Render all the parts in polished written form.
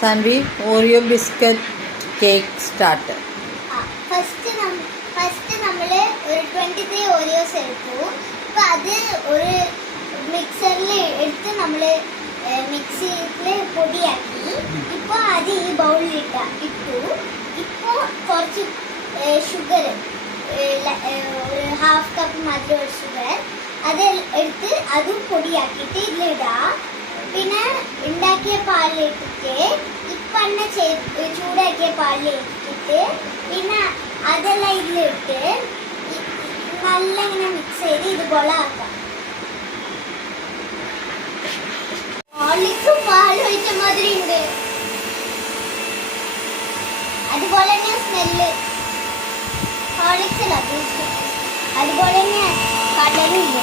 Saanvi Oreo biscuit cake start. First നമ്മൾ ഒരു 23 ഓറിയോസ് എടുത്തു. അപ്പോൾ അത് ഒരു മിക്സറിൽ എടുത്ത് നമ്മൾ മിക്സിയിൽ പൊടിയാക്കി. ഇപ്പോൾ അത് ഈ ബൗളിൽ ഇട്ടു. ഇപ്പോൾ കുറച്ച് ഷുഗർ, ഒരു 1/2 കപ്പ് മധുരം ഷുഗർ അത് എടുത്ത് അതും പൊടിയാക്കിയിട്ട് ഇതിലിടാം. പിന്നെ ഉണ്ടാക്കിയ പാലിലിട്ടിട്ട് ഇപ്പം ചൂടാക്കിയ പാലിലിട്ടിട്ട് പിന്നെ അതെല്ലാം ഇതിലിട്ട് നല്ല ഇങ്ങനെ മിക്സ് ചെയ്ത് ഇതുപോലെ ആക്കാം. ഹോർലിക്സും പാലും ഒഴിച്ച മാതിരി ഉണ്ട്. അതുപോലെ തന്നെ സ്മെല്ല് ഹോർലിക്സ് അല്ല, അതുപോലെ തന്നെ കളറും ഇല്ല.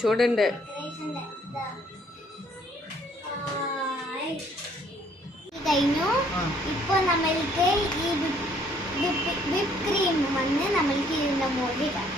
ചൂടുണ്ട് കഴിഞ്ഞു. ഇപ്പൊ നമ്മൾക്ക് ഈ വിപ്പ് ക്രീം വന്ന് നമ്മൾക്ക് ഇതിന്റെ മുകളിൽ ഇടാം.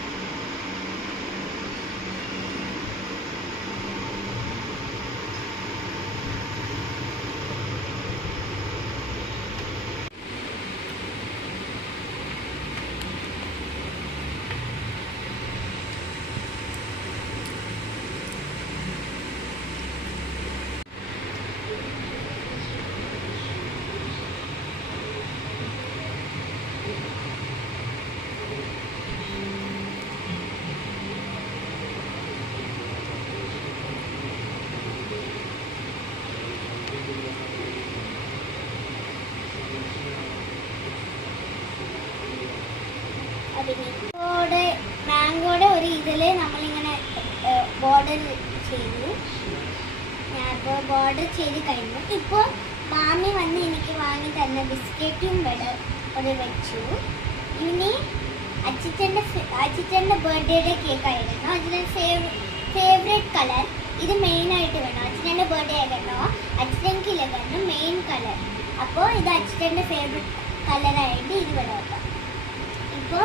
മാംഗോയുടെ ഒരു ഇതില് നമ്മളിങ്ങനെ ബോർഡർ ചെയ്തു. ഞാനിപ്പോൾ ബോർഡർ ചെയ്ത് കഴിഞ്ഞു. ഇപ്പോൾ മാമി വന്ന് എനിക്ക് വാങ്ങി തന്ന ബിസ്ക്കറ്റും ഇവിടെ വെച്ചു. ഇനി അച്ചിച്ചൻ്റെ ബർത്ത്ഡേയുടെ കേക്ക് ആയിരുന്നു. അതിന് ഫേവറേറ്റ് കളർ ഇത് മെയിനായിട്ട് വേണം. അച്ചിച്ചൻ്റെ ബർത്ത്ഡേ ആയിരുന്നു, അച്ചിച്ചൻക്കില്ലായിരുന്നു മെയിൻ കളർ. അപ്പോൾ ഇത് അച്ചിച്ചൻ്റെ ഫേവറേറ്റ് കളറായിട്ട് ഇത് ഇവിടെ വെക്കാം. ഇപ്പോൾ